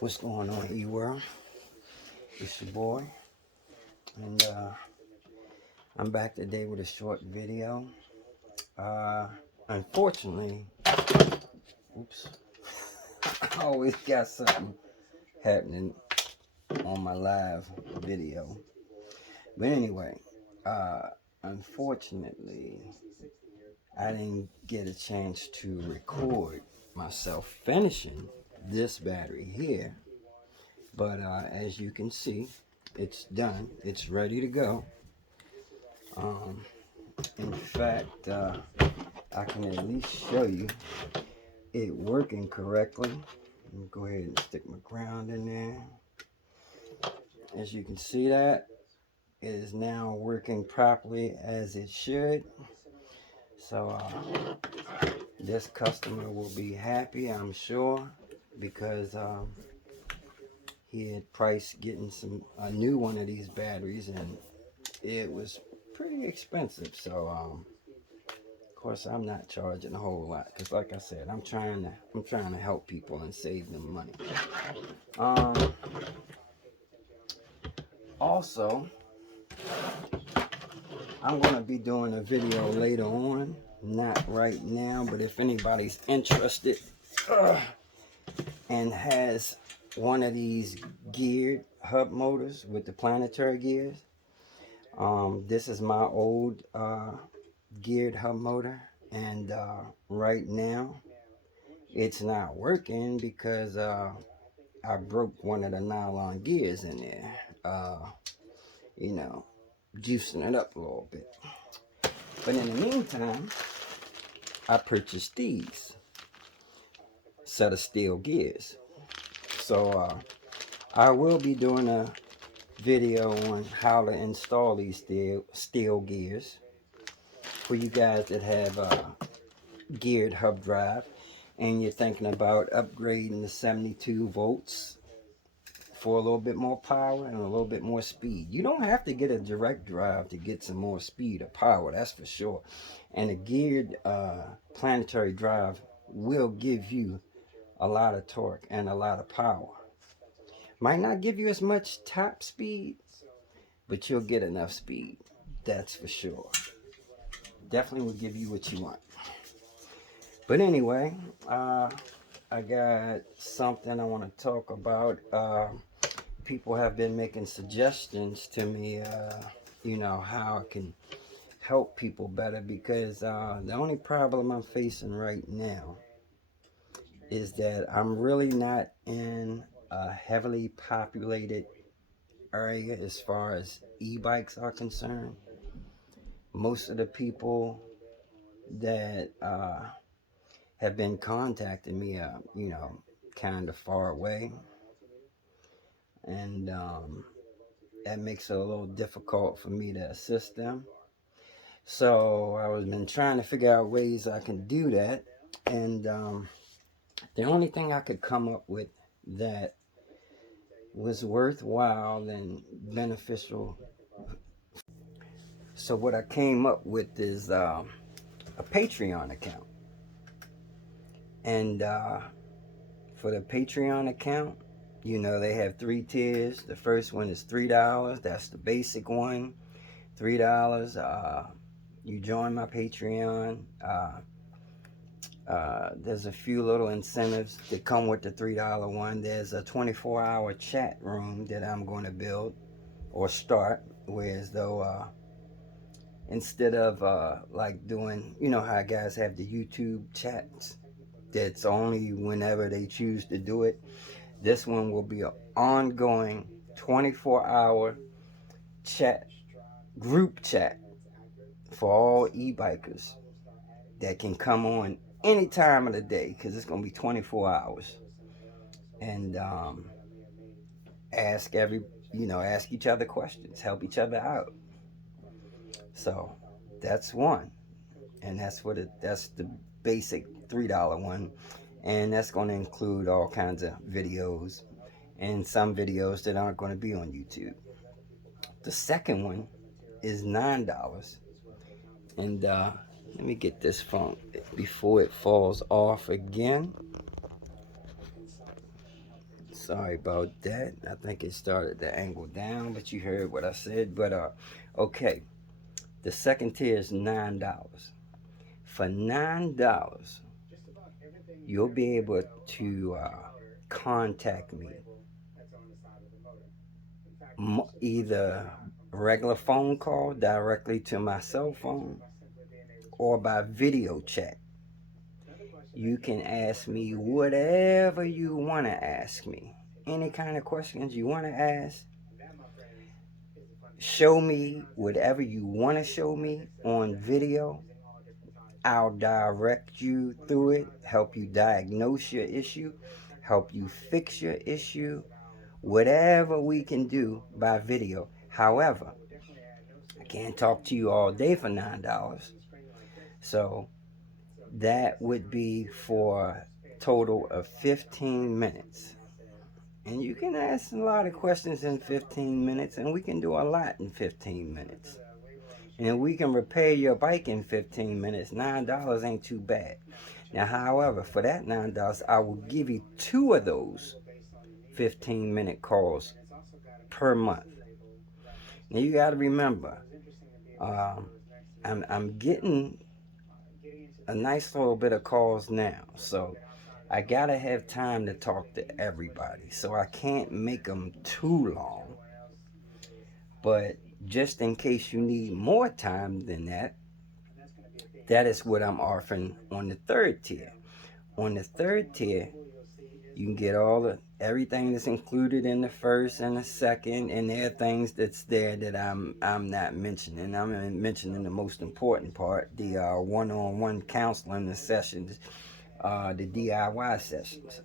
What's going on, E-World? It's your boy, and I'm back today with a short video. Uh, Unfortunately, oops, I always got something happening on my live video. But anyway, uh, unfortunately, I didn't get a chance to record myself finishing this battery here. But as you can see, it's done. It's ready to go. Um, in fact, I can at least show you it working correctly. Let me go ahead and stick my ground in there. As you can see, that it is now working properly as it should. So this customer will be happy, I'm sure, because he had priced getting a new one of these batteries, and it was pretty expensive. So of course, I'm not charging a whole lot because, like I said, I'm trying to help people and save them money. Um, Also, I'm gonna be doing a video later on, not right now, but if anybody's interested and has one of these geared hub motors with the planetary gears, this is my old geared hub motor, and right now it's not working because I broke one of the nylon gears in there. You know, juicing it up a little bit. But in the meantime, I purchased these set of steel gears. So I will be doing a video on how to install these steel gears for you guys that have geared hub drive and you're thinking about upgrading to 72 volts for a little bit more power and a little bit more speed. You don't have to get a direct drive to get some more speed or power, that's for sure. And a geared planetary drive will give you a lot of torque and a lot of power. Might not give you as much top speed, but you'll get enough speed, that's for sure. Definitely will give you what you want. But anyway, I got something I want to talk about. People have been making suggestions to me, how I can help people better, because the only problem I'm facing right now is that I'm really not in a heavily populated area as far as e-bikes are concerned. Most of the people that have been contacting me are, kind of far away, and that makes it a little difficult for me to assist them. So I was been trying to figure out ways I can do that, and the only thing I could come up with that was worthwhile and beneficial. So what I came up with is a Patreon account, and for the Patreon account, they have 3 tiers. The first one is $3. That's the basic one. $3. You join my Patreon. There's a few little incentives that come with the $3 one. There's a 24-hour chat room that I'm going to build or start, whereas though instead of like doing, how guys have the YouTube chats that's only whenever they choose to do it, this one will be an ongoing 24-hour group chat for all e-bikers that can come on any time of the day, because it's going to be 24 hours, and ask ask each other questions, help each other out. So that's one, and that's the basic $3 one, and that's going to include all kinds of videos and some videos that aren't going to be on YouTube. The second one is $9, and let me get this phone before it falls off again. Sorry about that. I think it started to angle down, but you heard what I said. But okay. The second tier is $9. For $9, you'll be able to contact me either regular phone call directly to my cell phone or by video chat. You can ask me whatever you want to ask me. Any kind of questions you want to ask. Show me whatever you want to show me on video. I'll direct you through it, help you diagnose your issue, help you fix your issue, whatever we can do by video. However, I can't talk to you all day for $9. So that would be for a total of 15 minutes. And you can ask a lot of questions in 15 minutes, and we can do a lot in 15 minutes. And we can repair your bike in 15 minutes. $9 ain't too bad. Now, however, for that $9, I will give you 2 of those 15-minute calls per month. Now, you got to remember, I'm getting a nice little bit of calls now. So I got to have time to talk to everybody. So I can't make them too long. But just in case you need more time than that, that is what I'm offering on the third tier. On the third tier, you can get everything that's included in the first and the second, and there are things that's there that I'm not mentioning. I'm mentioning the most important part, the one-on-one counseling, the sessions, the DIY sessions,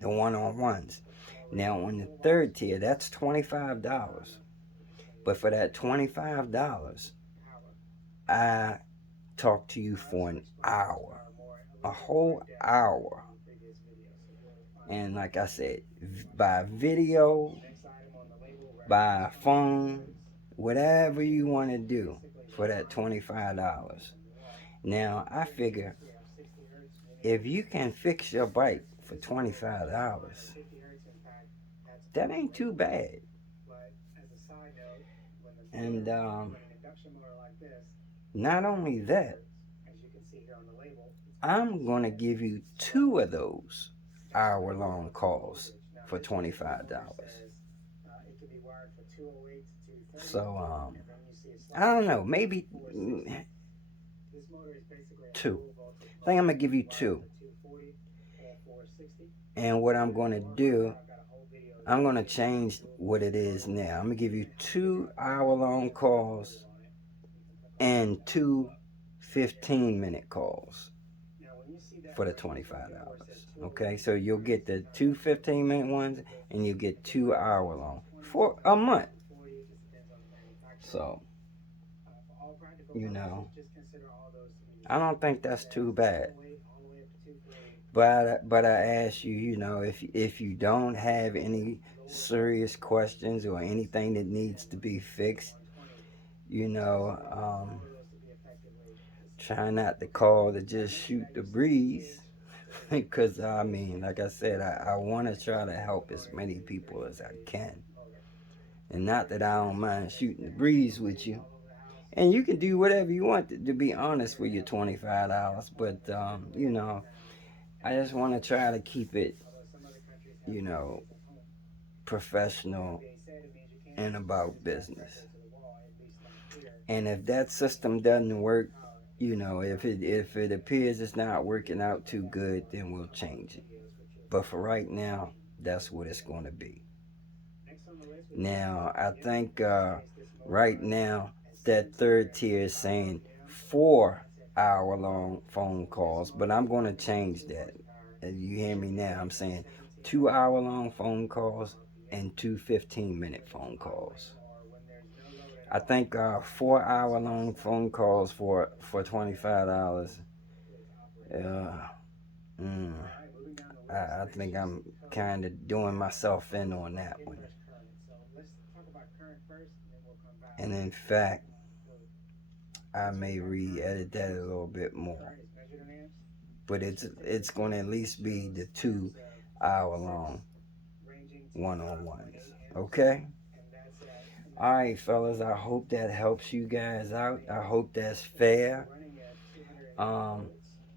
the one-on-ones. Now on the third tier, that's $25. But for that $25, I talk to you for an hour, a whole hour. And like I said, by video, by phone, whatever you want to do for that $25. Now, I figure if you can fix your bike for $25, that ain't too bad. And not only that, I'm going to give you 2 of those hour-long calls for $25. So, I don't know, maybe 2. I think I'm going to give you 2. And what I'm going to do, I'm going to change what it is now. I'm going to give you 2 hour-long calls and 2 15-minute calls for the $25. Okay, so you'll get the 2 15-minute ones and you'll get 2 hour-long for a month. So, I don't think that's too bad. But I ask you, if you don't have any serious questions or anything that needs to be fixed, try not to call to just shoot the breeze. Because, like I said, I want to try to help as many people as I can. And not that I don't mind shooting the breeze with you. And you can do whatever you want to be honest with your $25. But, I just want to try to keep it, professional and about business. And if that system doesn't work, if it appears it's not working out too good, then we'll change it. But for right now, that's what it's going to be. Now, I think right now that third tier is saying 4 hour-long phone calls, but I'm going to change that. You hear me now? I'm saying 2 hour-long phone calls and 2 15-minute phone calls. I think 4 hour-long phone calls for $25. I think I'm kind of doing myself in on that one. And in fact, I may re-edit that a little bit more. But it's going to at least be the 2 hour long one-on-ones. Okay? All right, fellas. I hope that helps you guys out. I hope that's fair. Um,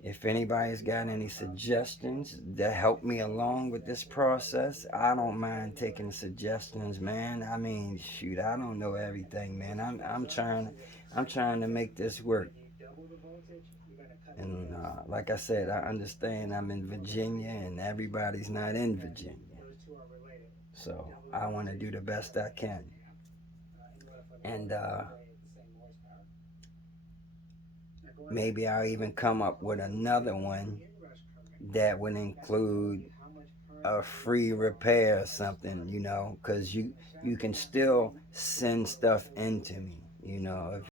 if anybody's got any suggestions that help me along with this process, I don't mind taking suggestions, man. I mean, shoot, I don't know everything, man. I'm trying to make this work. And like I said, I understand I'm in Virginia, and everybody's not in Virginia. So I want to do the best I can. And maybe I'll even come up with another one that would include a free repair or something, because you can still send stuff into me, if